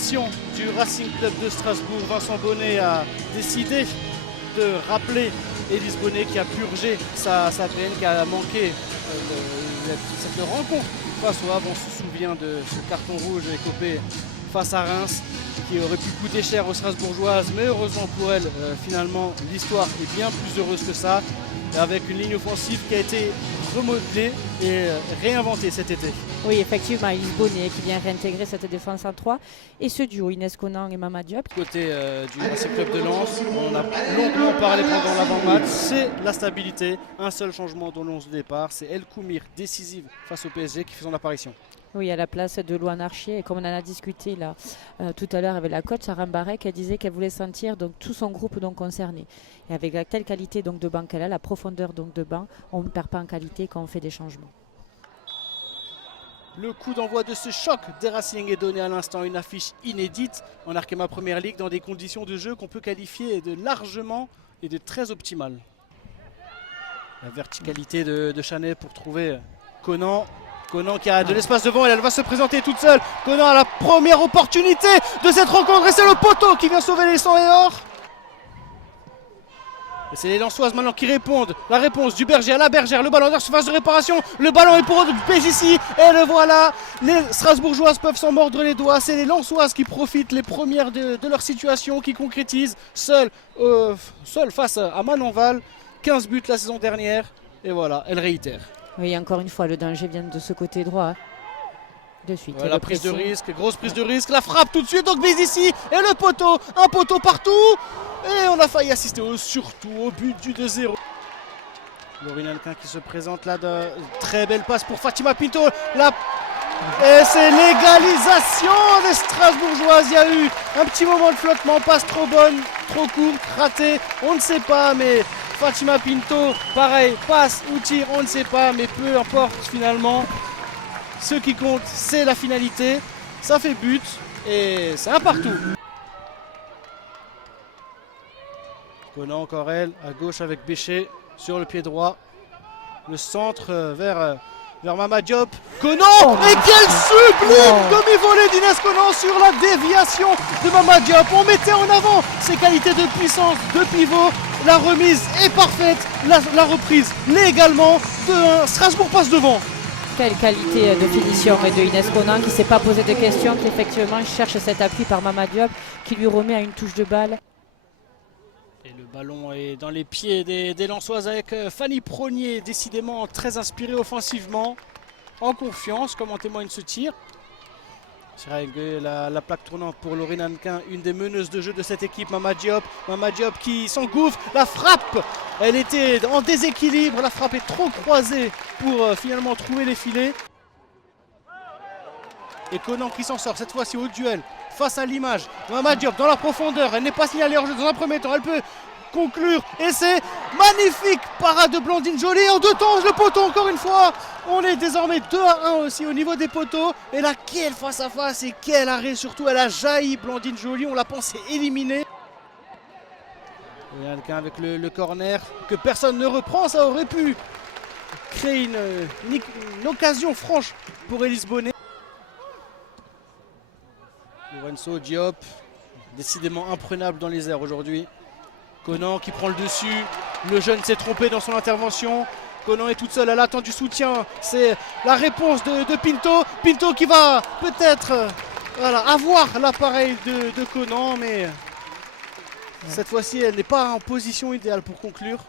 tradition du Racing Club de Strasbourg. Vincent Bonnet a décidé de rappeler Élise Bonnet qui a purgé sa peine, qui a manqué cette rencontre face au Havre. On se souvient de ce carton rouge écopé face à Reims qui aurait pu coûter cher aux Strasbourgeoises, mais heureusement pour elle, finalement, l'histoire est bien plus heureuse que ça, avec une ligne offensive qui a été remodelée et réinventée cet été. Oui, effectivement, Élise Bonnet qui vient réintégrer cette défense à 3 et ce duo Inès Conan et Mama Diop. Côté du Racing Club de Lens, on a longuement parlé pendant l'avant-match, c'est la stabilité. Un seul changement dans l'11 de départ, c'est El Koumir, décisive face au PSG, qui fait son apparition. Oui, à la place de Louane Archier. Et comme on en a discuté là, tout à l'heure avec la coach Sarah Mbarek, elle disait qu'elle voulait sentir donc, tout son groupe donc, concerné. Et avec la telle qualité donc, de banc qu'elle a, la profondeur donc, de banc, on ne perd pas en qualité quand on fait des changements. Le coup d'envoi de ce choc des Racing est donné à l'instant, une affiche inédite en Arkema Première Ligue dans des conditions de jeu qu'on peut qualifier de largement et de très optimales. La verticalité de Chanet pour trouver Conan. Conan qui a de l'espace devant et elle va se présenter toute seule. Conan a la première opportunité de cette rencontre et c'est le poteau qui vient sauver les 100 et or. Et c'est les Lensoises maintenant qui répondent. La réponse du Berger à la Bergère. Le ballon dans la surface de réparation. Le ballon est pour PJC. Et le voilà. Les Strasbourgeoises peuvent s'en mordre les doigts. C'est les Lensoises qui profitent les premières de leur situation, qui concrétisent. Seul face à Manonval. 15 buts la saison dernière. Et voilà, elle réitère. Oui, encore une fois, le danger vient de ce côté droit. De suite. Ouais, la prise de risque, grosse prise de risque. La frappe tout de suite. Donc Bézici. Et le poteau. Un poteau partout. Et on a failli assister surtout au but du 2-0. Laurine Alquin qui se présente là. Très belle passe pour Fatima Pinto. Et c'est l'égalisation des Strasbourgeoises. Il y a eu un petit moment de flottement. Passe trop bonne, trop courte, ratée. On ne sait pas, mais Fatima Pinto, pareil, passe ou tire, on ne sait pas. Mais peu importe finalement. Ce qui compte, c'est la finalité. Ça fait but et c'est un partout. Conan encore elle, à gauche avec Bécher sur le pied droit. Le centre vers Mama Diop. Conan et quel sublime demi-volée d'Inès Conan sur la déviation de Mama Diop. On mettait en avant ses qualités de puissance, de pivot. La remise est parfaite, la reprise légalement. 2-1, Strasbourg passe devant. Quelle qualité de finition et de Inès Conan qui ne s'est pas posé de questions, qui effectivement cherche cet appui par Mama Diop, qui lui remet à une touche de balle. Et le ballon est dans les pieds des Lensoises avec Fanny Pronier, décidément très inspirée offensivement, en confiance, comme en témoigne ce tir. La plaque tournante pour Laurine Hannequin, une des meneuses de jeu de cette équipe, Mama Diop qui s'engouffre, la frappe, elle était en déséquilibre, la frappe est trop croisée pour finalement trouver les filets. Et Conan qui s'en sort cette fois-ci au duel face à l'image. Mama Diop dans la profondeur, elle n'est pas signalée hors jeu dans un premier temps, elle peut conclure et c'est magnifique parade de Blandine Joly en deux temps, le poteau encore une fois. On est désormais 2-1 aussi au niveau des poteaux et là quel face à face et quel arrêt, surtout elle a jailli Blandine Joly, on la pensait éliminée. Et quelqu'un avec le corner que personne ne reprend, ça aurait pu créer une occasion franche pour Élise Bonnet. Lorenzo Diop, décidément imprenable dans les airs aujourd'hui. Conan qui prend le dessus, le jeune s'est trompé dans son intervention. Conan est toute seule, elle attend du soutien. C'est la réponse de Pinto. Pinto qui va peut-être avoir l'appareil de Conan, mais cette fois-ci elle n'est pas en position idéale pour conclure.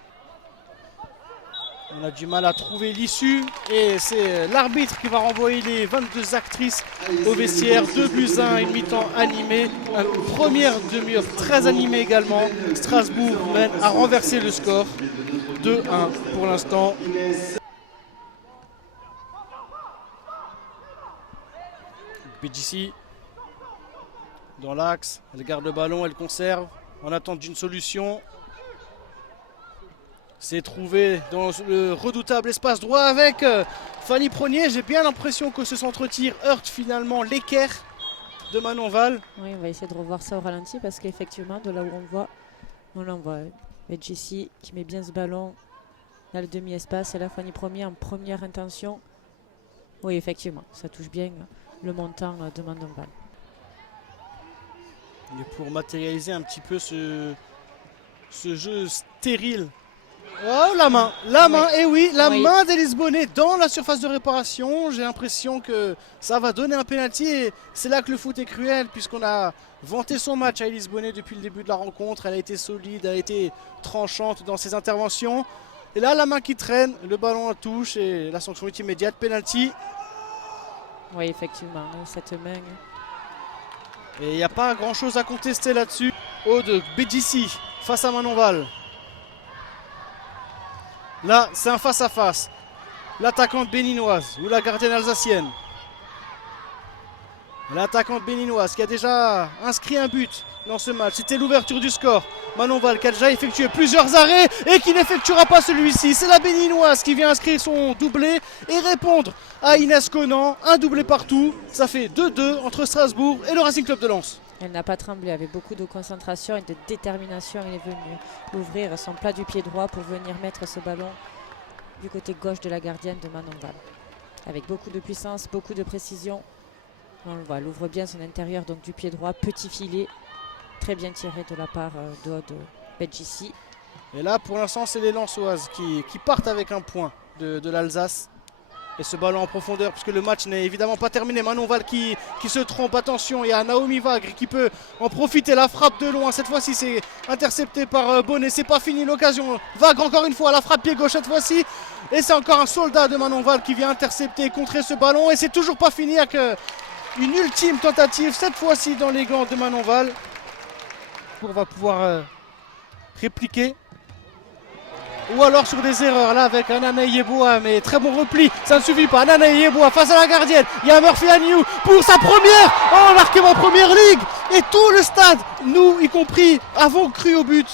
On a du mal à trouver l'issue et c'est l'arbitre qui va renvoyer les 22 actrices au vestiaire. 2-1, une mi-temps animée, une première demi-heure très animée également. Strasbourg mène à renverser le score. 2-1 pour l'instant. PJC dans l'axe, elle garde le ballon, elle conserve en attente d'une solution. C'est trouvé dans le redoutable espace droit avec Fanny Pronier. J'ai bien l'impression que ce centre-tir heurte finalement l'équerre de Manonval. Oui, on va essayer de revoir ça au ralenti parce qu'effectivement, de là où on l'envoie. Et Jessie qui met bien ce ballon dans le demi-espace. Et là, Fanny Pronier en première intention. Oui, effectivement, ça touche bien le montant de Manonval. Et pour matérialiser un petit peu ce jeu stérile. Oh, la main, et oui, la main d'Elise Bonnet dans la surface de réparation. J'ai l'impression que ça va donner un pénalty et c'est là que le foot est cruel puisqu'on a vanté son match à Elise Bonnet depuis le début de la rencontre. Elle a été solide, elle a été tranchante dans ses interventions. Et là, la main qui traîne, le ballon en touche et la sanction est immédiate, pénalty. Oui, effectivement, cette main. Et il n'y a pas grand chose à contester là-dessus. Oh, de BGC face à Manon Val. Là, c'est un face-à-face. L'attaquante béninoise ou la gardienne alsacienne. L'attaquante béninoise qui a déjà inscrit un but dans ce match. C'était l'ouverture du score. Manon Val qui a déjà effectué plusieurs arrêts et qui n'effectuera pas celui-ci. C'est la béninoise qui vient inscrire son doublé et répondre à Inès Conan. Un doublé partout. Ça fait 2-2 entre Strasbourg et le Racing Club de Lens. Elle n'a pas tremblé, avec beaucoup de concentration et de détermination. Elle est venue ouvrir son plat du pied droit pour venir mettre ce ballon du côté gauche de la gardienne de Manon Val. Avec beaucoup de puissance, beaucoup de précision. On le voit, elle ouvre bien son intérieur donc du pied droit, petit filet, très bien tiré de la part de Bedjissi. Et là pour l'instant c'est les Lensoises qui partent avec un point de l'Alsace. Et ce ballon en profondeur puisque le match n'est évidemment pas terminé. Manon Val qui se trompe, attention, il y a Naomi Vagre qui peut en profiter, la frappe de loin, cette fois-ci c'est intercepté par Bonnet, c'est pas fini l'occasion. Vagre encore une fois, la frappe pied gauche cette fois-ci. Et c'est encore un soldat de Manon Val qui vient intercepter et contrer ce ballon. Et c'est toujours pas fini avec une ultime tentative, cette fois-ci dans les gants de Manon Val. On va pouvoir répliquer. Ou alors sur des erreurs là avec Anana Yeboah, mais très bon repli, ça ne suffit pas. Anana Yeboah face à la gardienne, il y a Murphy Agnew pour sa première, oh l'arquement en première ligue. Et tout le stade, nous y compris, avons cru au but.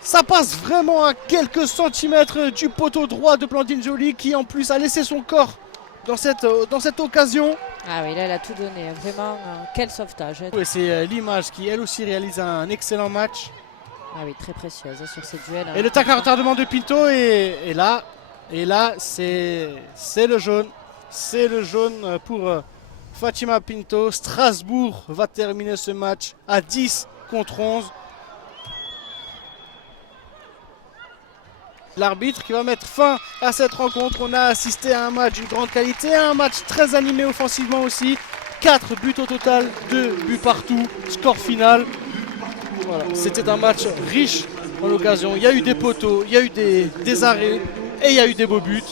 Ça passe vraiment à quelques centimètres du poteau droit de Blandine Joly qui en plus a laissé son corps dans cette occasion. Ah oui, là elle a tout donné, vraiment quel sauvetage. Et c'est l'image qui elle aussi réalise un excellent match. Ah oui, très précieuse sur ces duels. Et le tac à retardement de Pinto et là c'est le jaune. C'est le jaune pour Fatima Pinto. Strasbourg va terminer ce match à 10 contre 11. L'arbitre qui va mettre fin à cette rencontre. On a assisté à un match d'une grande qualité, un match très animé offensivement aussi. 4 buts au total, 2 buts partout, score final. Voilà. C'était un match riche en occasions. Il y a eu des poteaux, il y a eu des arrêts et il y a eu des beaux buts.